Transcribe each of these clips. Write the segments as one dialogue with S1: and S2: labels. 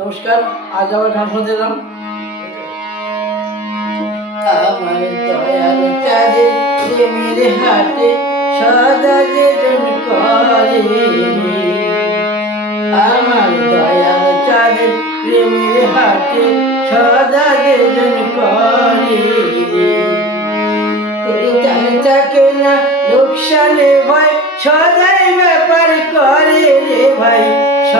S1: নমস্কার, আজ আবার গান শুনতে এলাম। আমার দয়াল চাঁদে, প্রেমের হাতে সদা যে জন করে আমার দয়াল চাঁদের প্রেমের হাতে সদা যে জন করে তোরে না লোকসানে ভয়, সদাই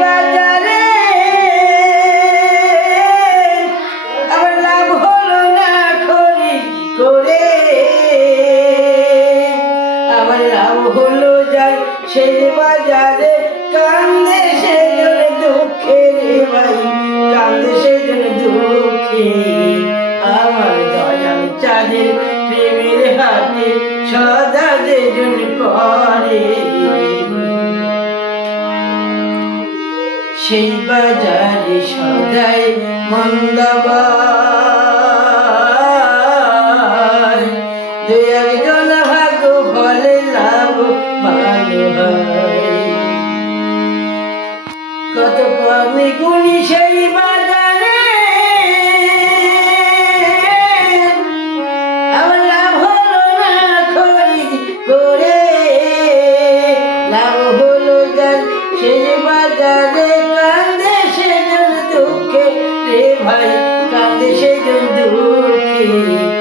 S1: বাজারে। আবার লাভ হলো না খরিদ করে। আবার লাভ হলো যায় সেই বাজারে। কান্দে সেজন দুঃখে সেজন দুঃখে। আমার দয়াল চাঁদের প্রেমের হাতে সদা যেজন করে। সেই বাজারে সদাই মন্দাবাই। দুই ভাগ্য ফলে লাভ ভালো কত কর্মী গুণী সেই বাজারে। করে। লাভ সেই বাজারে। Amen.